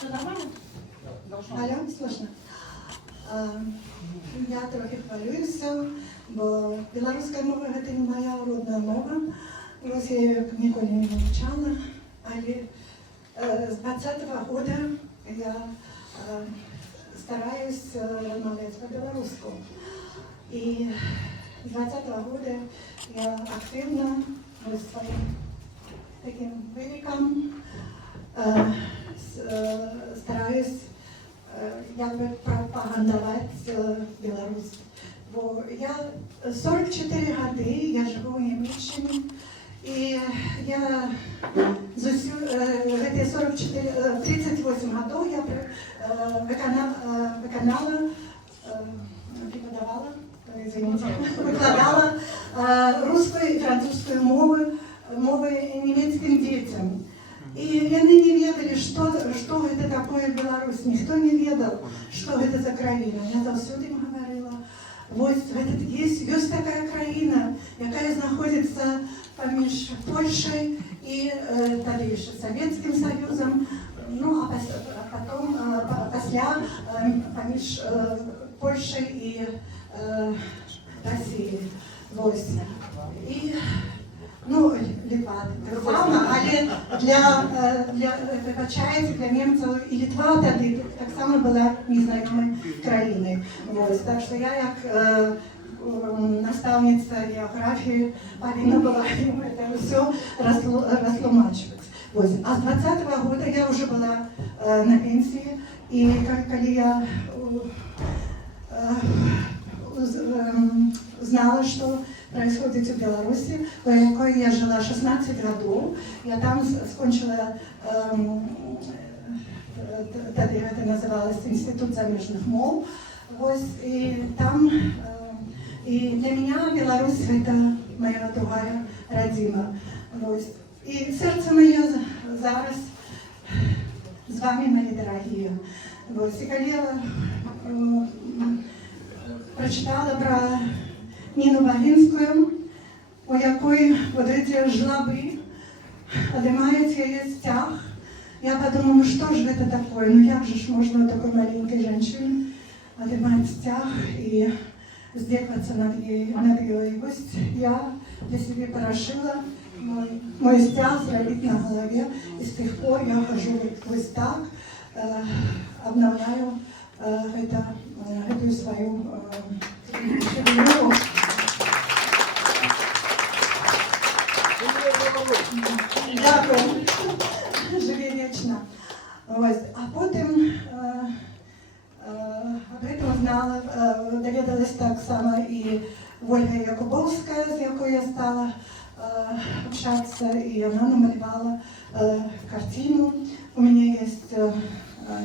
Все нормально? Алло, слышно? Я трохи хвилююся, бо білоруська мова – це не моя родна мова. Ось я її ніколи не вивчала, але з 20-го року я стараюсь розмовляти по-білоруську. І з 20-го року я активно своїм таким виником стараюсь якби пропагандувати Білорусь. Бо я 44 роки, я живу в Німеччині, і я за 38 років я викладала русскую і французскую мови німецьким дітям. И они не ведали, что это такое Беларусь. Никто не ведал, что это за країна. Я завсюди їм говорила, ось есть такая країна, яка знаходиться поміж Польщею і тоді ще Совєтським Союзом, ну а потім після поміж Польщею і Росією. Ось. І ну, Литва так само, але для німців і Литва тоді так само була незнайомою країною. Так що я як наставниця географії повинна була їм це все розтлумачувати. А з 20-го року я вже була на пенсії, і коли я знала, что происходит в Беларуси, в якой я жила 16 годов. Я там скончила, тогда это называлось Институт замежных мов. И там, и для меня Беларусь это моя другая родина. И сердце мое зараз с вами, мои дорогие. И когда я прочитала про Ніну Багінську, у якої вот эти жлоби поднимают її стяг. Я подумала, ну что же это такое? Ну як же ж можно такой маленькой женщине поднимать стяг и здеваться над ее. И вот я для себя порошила мой стяг зробить на голове. И с тех пор я хожу вот так, обновляю эту свою шевелюру. Дякую. Живи вічно. А потім об этом знала, довідалась так само і Ольга Якубовська, з якою я стала общаться, и она намалевала картину. У меня есть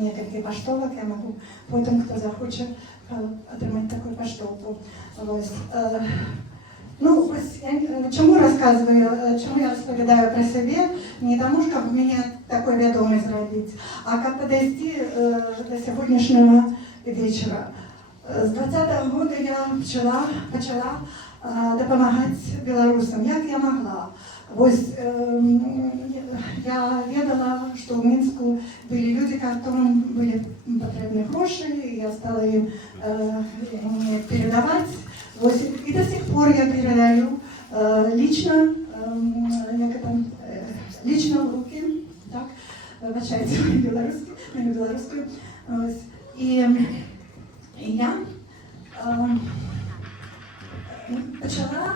несколько поштовок, я могу потом, кто захочет, отримать такую поштовку. Ну, чому розказую, чому я розповідаю про себе? Не тому, щоб мене такой відомий зробити, а як подойти до сьогоднішнього вечора. З 20-го року я почала допомагати білорусам, як я могла. Я ведала, что в Минску были люди, которым были потребны гроши, и я стала им передавать. И до сих пор я передаю лично в руки, так, вибачайте мою белорусскую. И я почала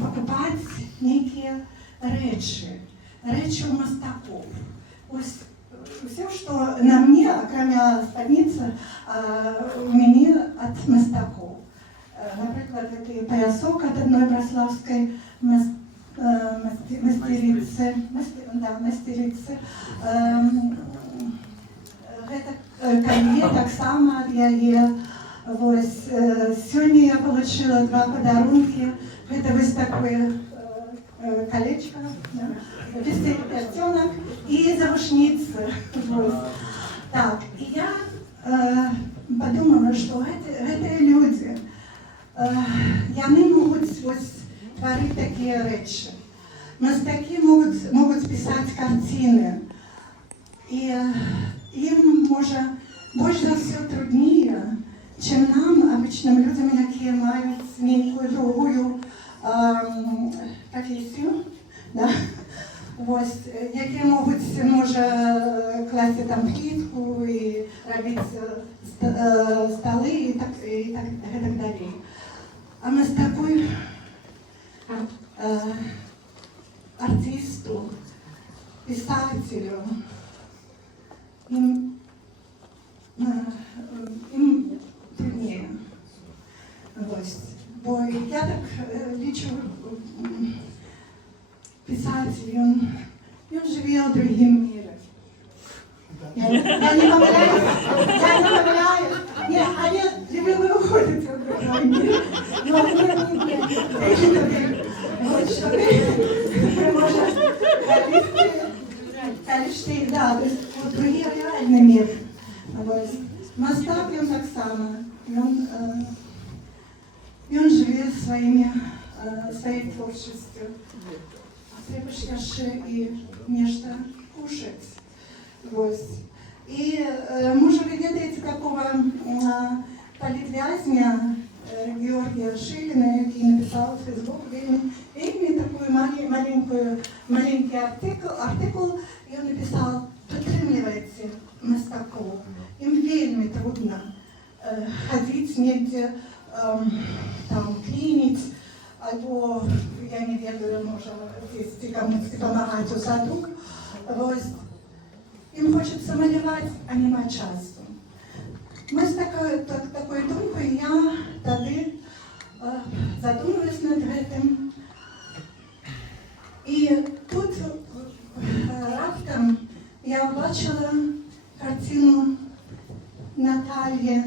покупать некие речи у мастаков. Все, что на мне, кроме спадницы, у меня от мастаков. Например, это поясок от одной браславской мастерицы. Это колье так само я ее. Сегодня я получила 2 подарунки. Это вот такое колечко, перстенок и заушницы. Так, и я подумала, что эти люди, они могут творить такие речи. Мастаки могут писать картины. І їм може більш за все трудніше, чим нам, обичним людям, які мають ніяку другу професію, да? Ось, які можуть, може, класти там плитку і робити столи і так далі. А ми з такою артисту, писателю, им труднее. Бо я так лічу, писатель, він живе у другому мірі. Я не помиляюсь. Ні, але ви виходите у другому мірі. Ну, ні, що ви можете кажете, да, у другий реальний мір. Мастак, він так само. Він живе своєю творчістю. А треба ж ще і нечто кушать. І, може, ви знаєте такого політв'язня Георгія Шиліна, який написав у Фейсбук, він такий маленький артикул, і він написав: підтримуйте мастаков. Їм вельми трудно ходити негде, там, клинить, або, я не ведаю, може, здесь кому-то допомагати у саду. Їм хочеться малювати, а нема часу. Ми з такою думкою, я тоді задумалась над цим. І тут раптом я побачила картину Наталії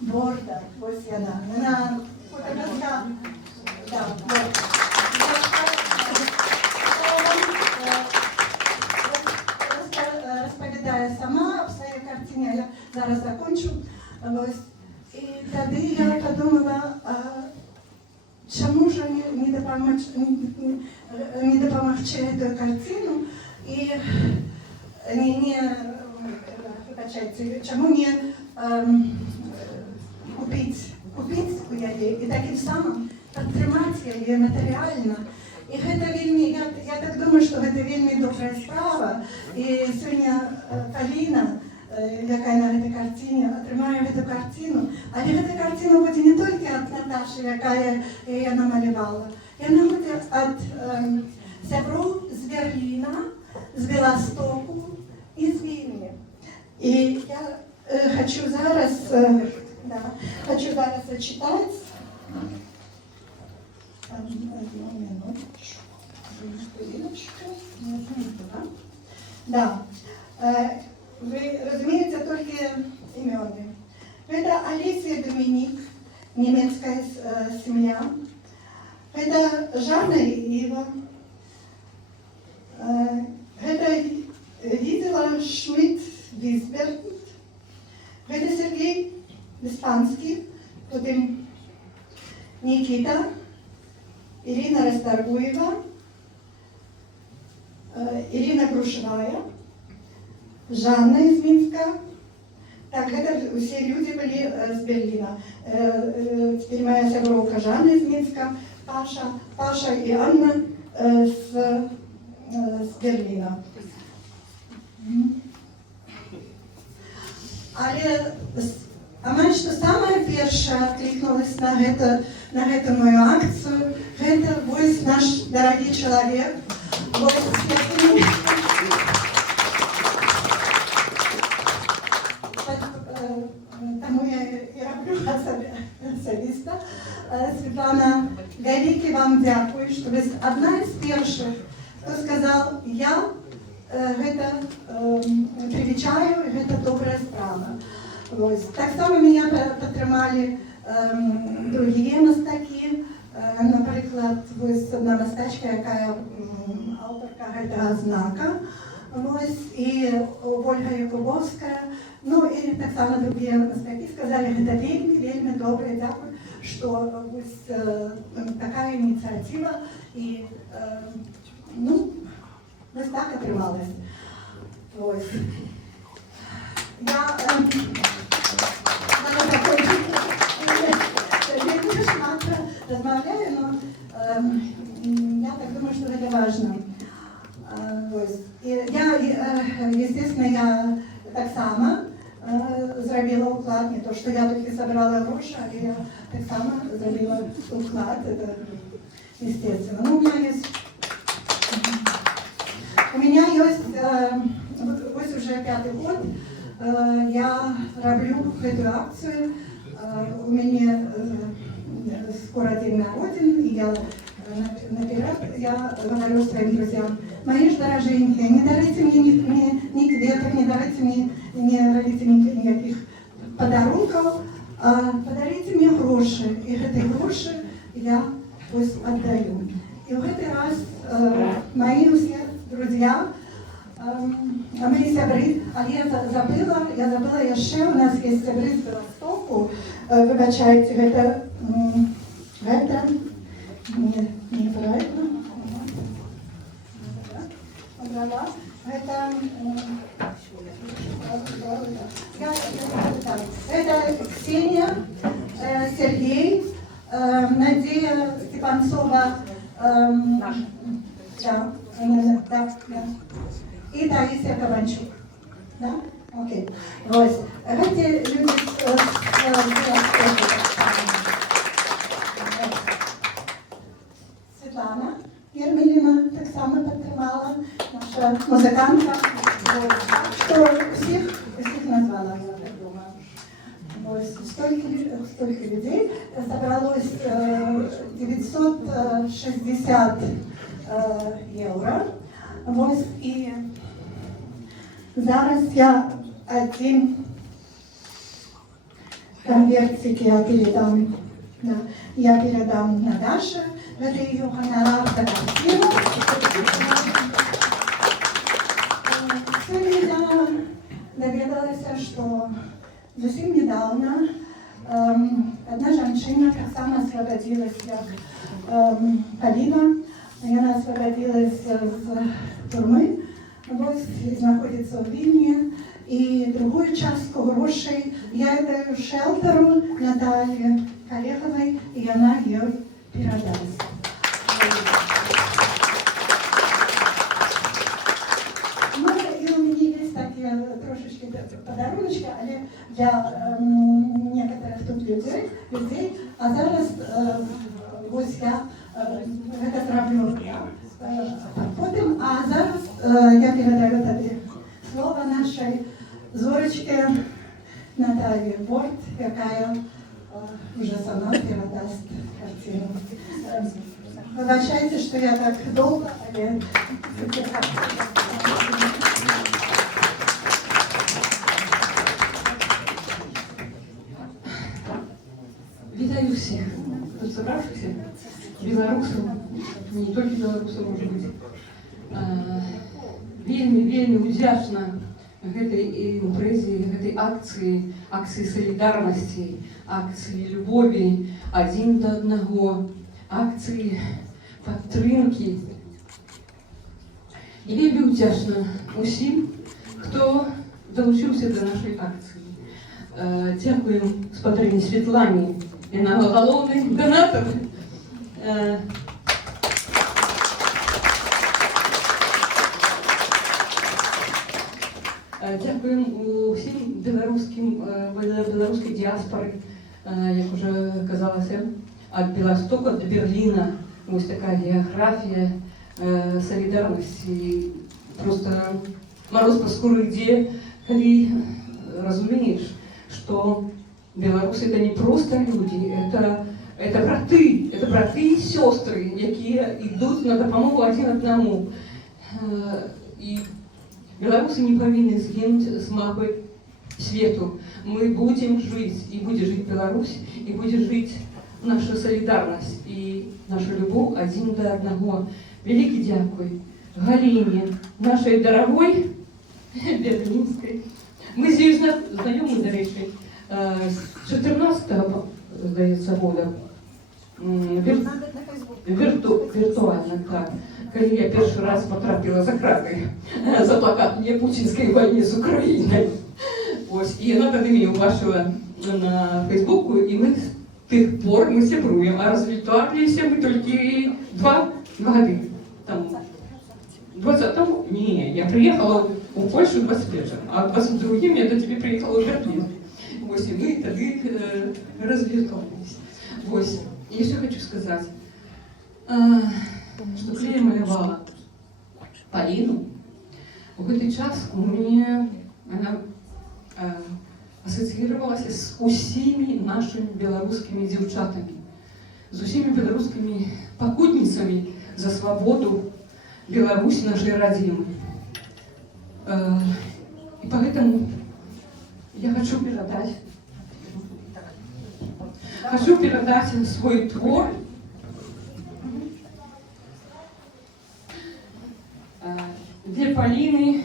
Борда. Ось вона фотографія. Розповідає сама в своїй картині, я зараз закінчу. І тоді я подумала, чому ж не допомогти цю картину і чому не купити її і таким самим підтримати її матеріально. І це вельми, я так думаю, що це вельми добра справа. І сьогодні Поліна, яка на цій картині, отримає цю картину. Але ця картина буде не тільки від Наташі, яка її намалювала. Вона буде від Севру з Берліна, з Білостоку і з Вільні. І я хочу зараз зачитати. Одну минуточку. Да. Вы разумеете только имены. Это Алисия Доминик, немецкая семья. Это Жанна Ива. Это Лизела Шмидт-Висберг. Это Сергей Веспанский. Потом Никита. Ирина Расторгуева, Ирина Грушевая, Жанна из Минска. Так, это все люди были с Берлина. Теперь моя сябровка Жанна из Минска, Паша и Анна с Берлина. А мене, що саме перше відкликнулось на эту мою акцію, это ось наш дорогий чоловік. Тому я і роблю особисто. Світлана, велике вам дякую, що ви одна із перших, хто сказав, я это привечаю, это добрая справа. Так само мене підтримали другі мастаки. Наприклад, ось одна мастачка, яка авторка цього знака, ось, і Ольга Якубовська. Ну і так само другі мастаки сказали, це вельми добре, дякую, що ось така ініціатива. І, ну, ось так отрималось. Ось. Я дуже шматко розмовляю, но я так думаю, что это важно. Естественно, я так само зробила уклад, не то, что я тільки собирала гроші, але я так само зробила уклад, это естественно. Ну, у меня есть ось уже 5-й год, я роблю эту акцию, у меня скоро день народен, и я наперед я говорю своим друзьям: мои же дорогенькие, не дарите мне ни кветок, не дарите мне, не родите никаких подарунков, а подарите мне гроши, и эти гроши я пусть отдаю. И в этот раз мои все друзья, мои сябры, а я забыла еще, у нас есть сябры с Белостоку, выбачайте, это неправильно. Это Ксения, Сергей, Надея Степанцова, и Таисия Кабанчук. Да? Окей. Вот. Эти люди Светлана Ермилина так само підтримала, наша музикантка. Что всех назвала, я так думаю. Столько людей. Собралось 960 евро. Ось, і зараз я один конвертик я передам на Дашу, это ее гонорар за квартиру. Сьогодні я довідалася, що зовсім недавно одна женщина так само освободилась, як Полина. Она освободилась з тюрми, ось знаходиться у Вільні. І другу частку грошей я даю шелтеру Наталье Коллеговой, и она ее передаст. Ну, и у меня есть такие трошечки подаруночки, але для некоторых тут людей. А зараз ось я это роблю потім, а зараз я передаю тобі слово нашей Зорочке Наталье Борт, яка уже сама передаст картину. Вибачайте, что я так долго, але... Вітаю всіх тут собравшихся, белорусов, не только белорусов, может быть. Вельмі удзячна гэтай імпрэзе, гэтай акцыі салідарнасці, акцыі любові адзін да аднаго, акцыі падтрымкі. І вельмі удзячна усім, хто далучыўся да нашай акцыі. Дзякуем спадарыні Светлане, яна галоўны донатар. Дякуем усім беларускай дыяспоры, як уже казалася, ад Беластока до Берліна. Вось такая геаграфія солідарнасці. Просто мороз по скуры ідзе, калі разумееш, что белорусы это не просто люди, это браты и сестры, якія идут на допомогу один одному. И белорусы не повинны сгинуть с мапы свету. Мы будем жить, и будет жить Беларусь, и будет жить наша солидарность, и наша любовь один до одного. Великий дякуй Галине, нашей дорогой берлинской. Мы здесь знакомы, до речи, с 14-го, здається, года. Виртуально, так. когда я первый раз потрапила за краты за плакат «Не путинской войне с Украиной». Ось. І вона тоді мені бачила на Фейсбуку, і ми з тих пор ми сябруємо, а розвітувалися ми тільки два роки. Там, 20-му? Ні, я приїхала у Польщу 21-му, а 22-м я до тебе приїхала у Берлін. Ось, і ми тоді розвітувалися. Ось. І ще хочу сказати, что когда я малявала Полину, в этот час у меня она ассоциировалась с усими нашими белорусскими девчатами, с усими белорусскими покутницами за свободу Беларуси нашей родины. И поэтому я хочу передать свой твор для Полины.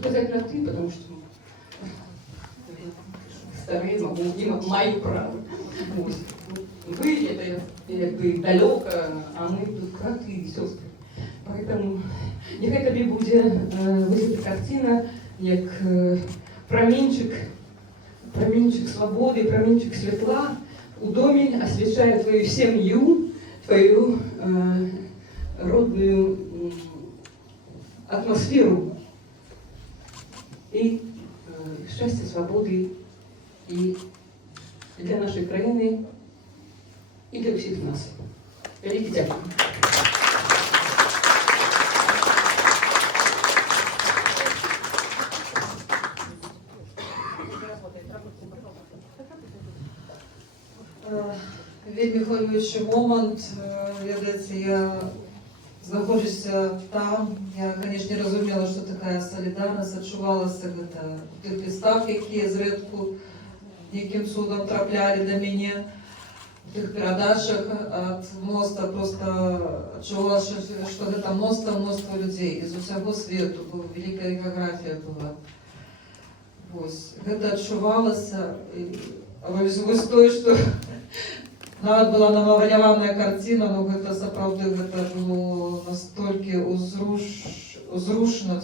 Сказать на «ты», потому что старые маю право. Вы это якби далеко, а мы тут браты и сестры. Поэтому нехай тобі буде висіти картина як промінчик свободы, промінчик світла у домі освещая твою сім'ю, твою родную атмосферу. И счастья, свободы и для нашей країни, и для всех нас. Великий дякую. Вельми хвилюючий момент. Ведаеце, я знаходжуся там. Я, конечно, не розуміла, що така солідарність, адчувалася гэта у тих листах, які зредку яким судом трапляли до мене, в тих передачах від моста, просто адчувала, що гэта мноства людей із усього світу, бо велика географія була. Ось, гэта адчувалася, вось тое, што нават была намаляваная картина, но гэта сапраўды гэта было настолькі узрушна,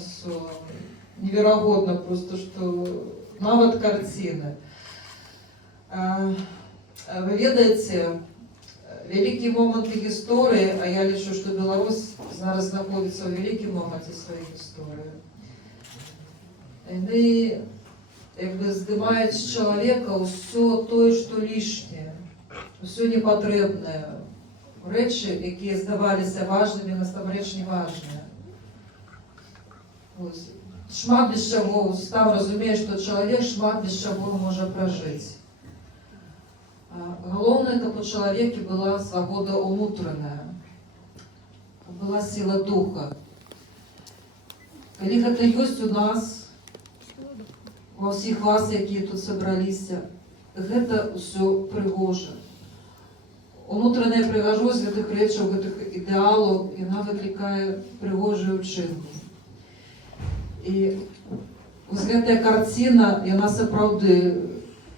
неверагодна просто, што нават картины. Вы ведаеце, вялікі моманты гісторыі, а я лічу, што Беларусь зараз знаходзіцца ў вялікім моманце сваёй гісторыі. Яны якби здымаюць з чалавека ўсё тое, што лішняе, ўсё непатрэбнае, рэчы, якія здаваліся важнымі, насамрэч не важныя. Шмат без чаго, там разумее, што чалавек шмат без чаго можа пражыць. Галоўнае, каб у чалавеке была свабода ўнутраная, была сіла духа. Калі гэта ёсць у нас, ва ўсіх вас, якія тут сабраліся, гэта ўсё прыгожа. Унутраная прыгажосць гэтых рэчаў, гэтых ідэалаў, яна выклікае прыгожыя ўчынкі. І вось гэтая карціна, яна сапраўды,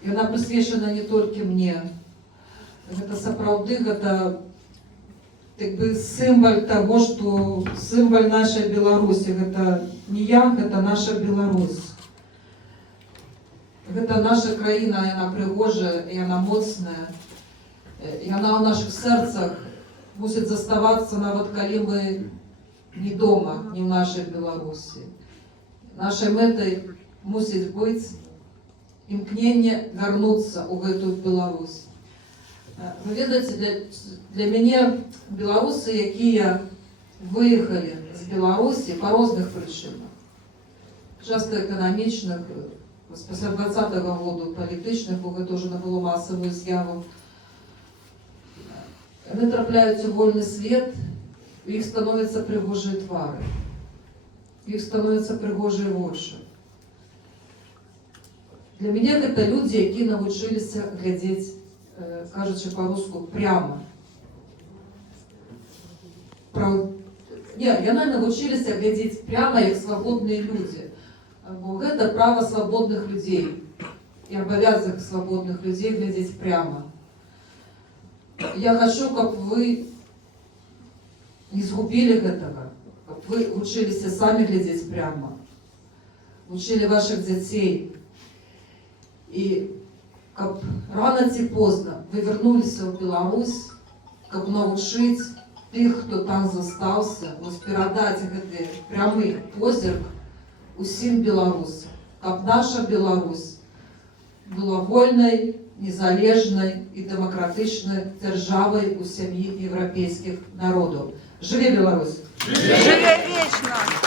яна прысвечана не толькі мне. Гэта сапраўды, гэта сімвал таго, што сімвал нашай Беларусі. Гэта не я, гэта наша Беларусь. Гэта наша краіна, яна прыгожая, яна моцная. Яна ў нашых сэрцах мусіць заставацца, нават калі мы не дома, не ў нашай Беларусі. Нашай мэтай мусіць быць імкненне вярнуцца ў гэтую Беларусь. Ви ведаеце, для мяне беларусы, якія выехалі з Беларусі па розных прычынах, часто эканамічных, пасля 20-го году палітычных, бо гэта ўжо набыло масавую з'яву, яны трапляюць у вольны свет, у іх становяцца прыгожыя твары, у іх становяцца прыгожыя вочы. Для мяне гэта людзі, якія навучыліся глядзець, кажучы па-руску, прямо. Яны навучыліся глядзець прямо, як свабодныя людзі. Бо гэта права свабодных людзей і абавязак свабодных людзей глядзець прямо. Я хочу, каб вы не згубілі гэтага, каб вы вучыліся самі глядзець прямо, вучылі вашых дзяцей. І каб рано ці позна вы вярнуліся ў Беларусь, каб навучыць тых, хто там застаўся, перадаць гэты прямы позірк усім беларусам, каб наша Беларусь была вольнай, незалежнай і дэмакратычнай дзяржавай у сям'і еўрапейскіх народаў. Жыве Беларусь! Жыве вечно!